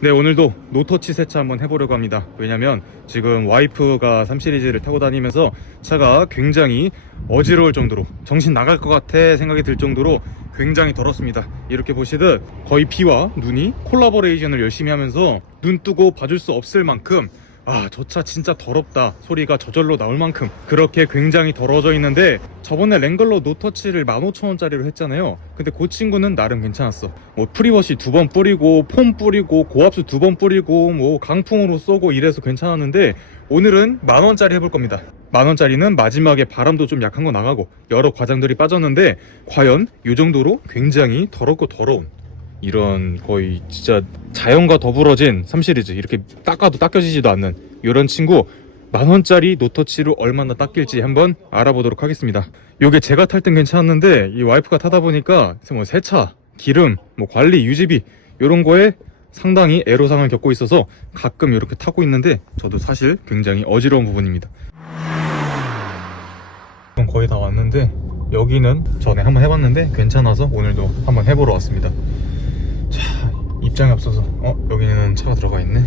네 오늘도 노터치 세차 한번 해보려고 합니다. 왜냐면 지금 와이프가 3 시리즈를 타고 다니면서 차가 굉장히 어지러울 정도로 정신 나갈 것 같아 생각이 들 정도로 굉장히 더럽습니다. 이렇게 보시듯 거의 비와 눈이 콜라보레이션을 열심히 하면서 눈 뜨고 봐줄 수 없을 만큼 아, 저 차 진짜 더럽다. 소리가 저절로 나올 만큼 그렇게 굉장히 더러워져 있는데 저번에 랭글러 노터치를 15,000원짜리로 했잖아요. 근데 그 친구는 나름 괜찮았어. 뭐 프리워시 두 번 뿌리고 폼 뿌리고 고압수 두 번 뿌리고 뭐 강풍으로 쏘고 이래서 괜찮았는데 오늘은 만 원짜리 해볼 겁니다. 만 원짜리는 마지막에 바람도 좀 약한 거 나가고 여러 과장들이 빠졌는데 과연 이 정도로 굉장히 더럽고 더러운 이런 거의 진짜 자연과 더불어진 3시리즈 이렇게 닦아도 닦여지지도 않는 이런 친구 만원짜리 노터치로 얼마나 닦일지 한번 알아보도록 하겠습니다. 요게 제가 탈 땐 괜찮았는데 이 와이프가 타다 보니까 뭐 세차, 기름, 뭐 관리, 유지비 이런 거에 상당히 애로사항을 겪고 있어서 가끔 이렇게 타고 있는데 저도 사실 굉장히 어지러운 부분입니다. 거의 다 왔는데 여기는 전에 한번 해봤는데 괜찮아서 오늘도 한번 해보러 왔습니다. 자 입장에 앞서서. 어 여기는 차가 들어가 있네.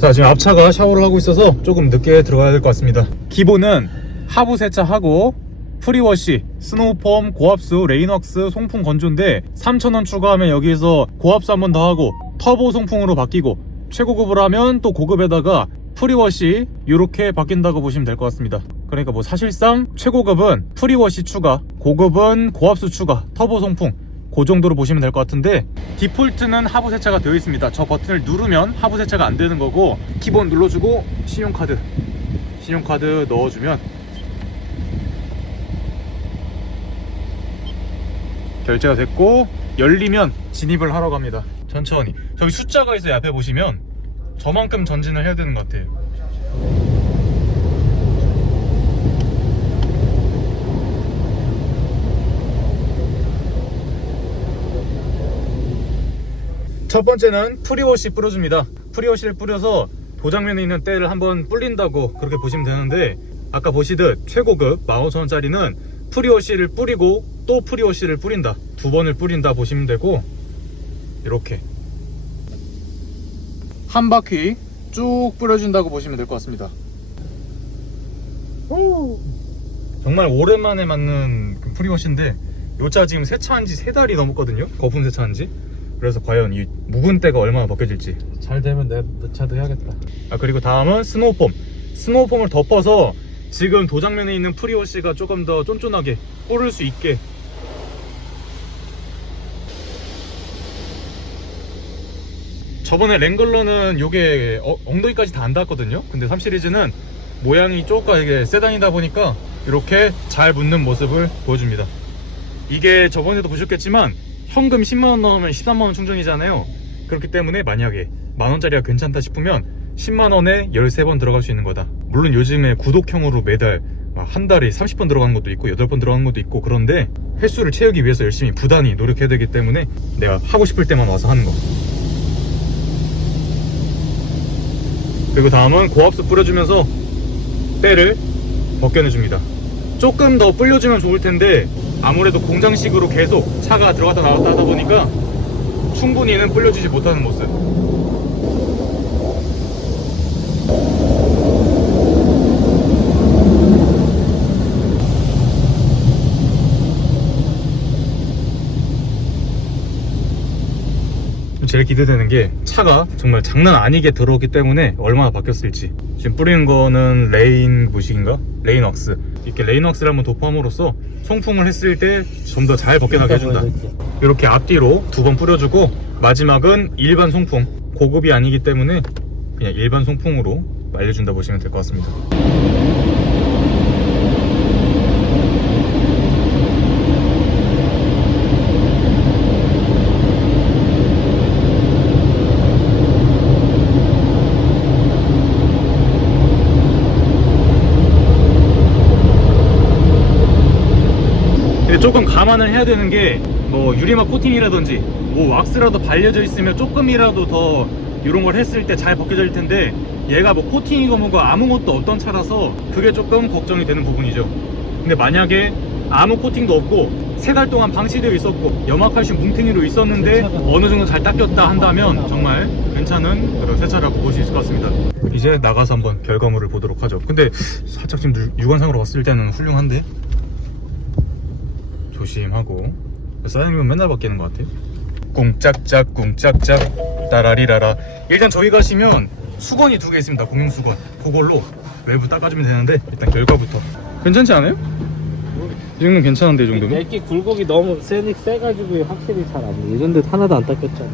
자 지금 앞차가 샤워를 하고 있어서 조금 늦게 들어가야 될 것 같습니다. 기본은 하부 세차하고 프리워시, 스노우폼, 고압수, 레인왁스, 송풍 건조인데 3,000원 추가하면 여기서 고압수 한 번 더 하고 터보 송풍으로 바뀌고 최고급으로 하면 또 고급에다가 프리워시 이렇게 바뀐다고 보시면 될 것 같습니다 그러니까 뭐 사실상 최고급은 프리워시 추가 고급은 고압수 추가 터보 송풍 그 정도로 보시면 될 것 같은데 디폴트는 하부 세차가 되어 있습니다. 저 버튼을 누르면 하부 세차가 안 되는 거고 기본 눌러주고 신용카드 신용카드 넣어주면 결제가 됐고 열리면 진입을 하러 갑니다. 천천히. 저기 숫자가 있어요. 앞에 보시면. 저만큼 전진을 해야 되는 것 같아요 첫 번째는 프리워시 뿌려줍니다. 프리워시를 뿌려서 도장면에 있는 때를 한번 불린다고 그렇게 보시면 되는데 아까 보시듯 최고급 15,000원짜리는 프리워시를 뿌리고 또 프리워시를 뿌린다. 두 번을 뿌린다 보시면 되고 이렇게. 한 바퀴 쭉 뿌려준다고 보시면 될 것 같습니다. 정말 오랜만에 맞는 그 프리워시인데 요차 지금 세차한 지세 달이 넘었거든요? 거품 세차한 지 그래서 과연 이 묵은 때가 얼마나 벗겨질지. 잘 되면 내 차도 해야겠다. 아 그리고 다음은 스노우폼. 스노우폼을 덮어서 지금 도장면에 있는 프리워시가 조금 더 쫀쫀하게 뿌릴 수 있게. 저번에 랭글러는 요게 어- 엉덩이까지 다 안 닿았거든요? 근데 3 시리즈는 모양이 조금 이게 세단이다 보니까 이렇게 잘 붙는 모습을 보여줍니다. 이게 저번에도 보셨겠지만 현금 10만원 넣으면 13만원 충전이잖아요. 그렇기 때문에 만약에 만원짜리가 괜찮다 싶으면 10만원에 13번 들어갈 수 있는 거다. 물론 요즘에 구독형으로 매달 한 달에 30번 들어가는 것도 있고 8번 들어가는 것도 있고 그런데 횟수를 채우기 위해서 열심히 부단히 노력해야 되기 때문에 내가 하고 싶을 때만 와서 하는 거. 그리고 다음은 고압수 뿌려주면서 때를 벗겨내줍니다. 조금 더 불려주면 좋을 텐데 아무래도 공장식으로 계속 차가 들어갔다 나왔다 하다 보니까 충분히는 불려주지 못하는 모습 제일 기대되는 게 차가 정말 장난 아니게 들어오기 때문에 얼마나 바뀌었을지. 지금 뿌리는 거는 레인 부식인가? 레인 왁스. 이렇게 레인 왁스를 한번 도포함으로써 송풍을 했을 때 좀 더 잘 벗겨나게 해준다. 이렇게. 앞뒤로 두 번 뿌려주고 마지막은 일반 송풍. 고급이 아니기 때문에 그냥 일반 송풍으로 말려준다 보시면 될 것 같습니다 조금 감안을 해야 되는 게 뭐 유리막 코팅이라든지 뭐 왁스라도 발려져 있으면 조금이라도 더 이런 걸 했을 때 잘 벗겨질 텐데 얘가 뭐 코팅이고 뭐고 아무것도 없던 차라서 그게 조금 걱정이 되는 부분이죠 근데 만약에 아무 코팅도 없고 세 달 동안 방치되어 있었고 염화칼슘 뭉탱이로 있었는데 어느 정도 잘 닦였다 한다면 정말 괜찮은 그런 세차라고 볼 수 있을 것 같습니다. 이제 나가서 한번 결과물을 보도록 하죠. 근데 살짝 지금 유- 육안상으로 봤을 때는 훌륭한데 조심하고 사장님은 맨날 바뀌는 것 같아요. 꿍짝짝 꿍짝짝 따라리라라 일단 저희 가시면 수건이 두 개 있습니다 공용 수건 그걸로 외부 닦아주면 되는데 일단 결과부터 괜찮지 않아요? 이 정도면 괜찮은데 이 정도면? 내끼 굴곡이 너무 세니 세가지고 확실히 잘 안 돼. 이런 데 하나도 안 닦였잖아.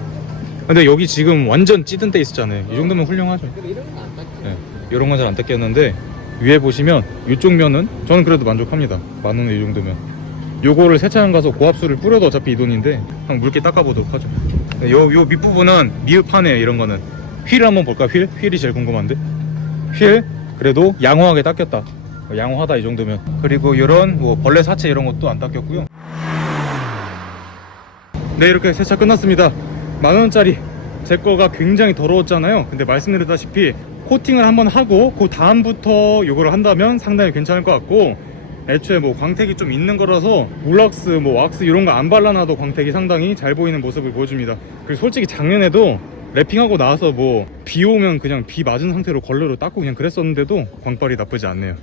근데 여기 지금 완전 찌든 때 있었잖아요 이 정도면 훌륭하죠 근데 이런 건 안 닦여. 네, 이런 건 잘 안 닦였는데 위에 보시면 이쪽 면은 저는 그래도 만족합니다 만 원에 이 정도면 요거를 세차장 가서 고압수를 뿌려도 어차피 이 돈인데 한번 물기 닦아보도록 하죠. 네, 요, 요 밑부분은 미흡하네 이런 거는. 휠을 한번 볼까 휠? 휠이 제일 궁금한데? 휠? 그래도 양호하게 닦였다. 양호하다 이 정도면. 그리고 이런 뭐 벌레 사체 이런 것도 안 닦였고요. 네 이렇게 세차 끝났습니다. 만원짜리. 제 거가 굉장히 더러웠잖아요. 근데 말씀드렸다시피 코팅을 한번 하고 그 다음부터 이거를 한다면 상당히 괜찮을 것 같고 애초에 뭐 광택이 좀 있는 거라서 울락스 뭐 왁스 이런 거 안 발라놔도 광택이 상당히 잘 보이는 모습을 보여줍니다. 그리고 솔직히 작년에도 랩핑하고 나와서 뭐 비 오면 그냥 비 맞은 상태로 걸레로 닦고 그냥 그랬었는데도 광빨이 나쁘지 않네요.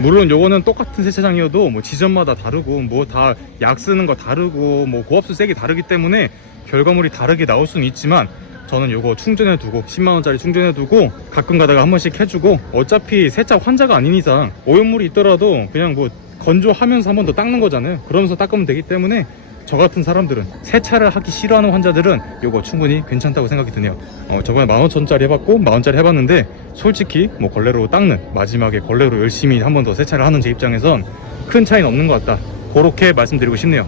물론 요거는 똑같은 세차장이어도 뭐 지점마다 다르고 뭐 다 약 쓰는 거 다르고 뭐 고압수 색이 다르기 때문에 결과물이 다르게 나올 수는 있지만 저는 요거 충전해 두고 10만원짜리 충전해 두고 가끔 가다가 한 번씩 해주고 어차피 세차 환자가 아닌 이상 오염물이 있더라도 그냥 뭐 건조하면서 한 번 더 닦는 거잖아요. 그러면서 닦으면 되기 때문에 저 같은 사람들은 세차를 하기 싫어하는 환자들은 요거 충분히 괜찮다고 생각이 드네요. 어, 저번에 15,000원짜리 해봤고 만원짜리 해봤는데 솔직히 뭐 걸레로 닦는 마지막에 걸레로 열심히 한 번 더 세차를 하는 제 입장에선 큰 차이는 없는 것 같다. 그렇게 말씀드리고 싶네요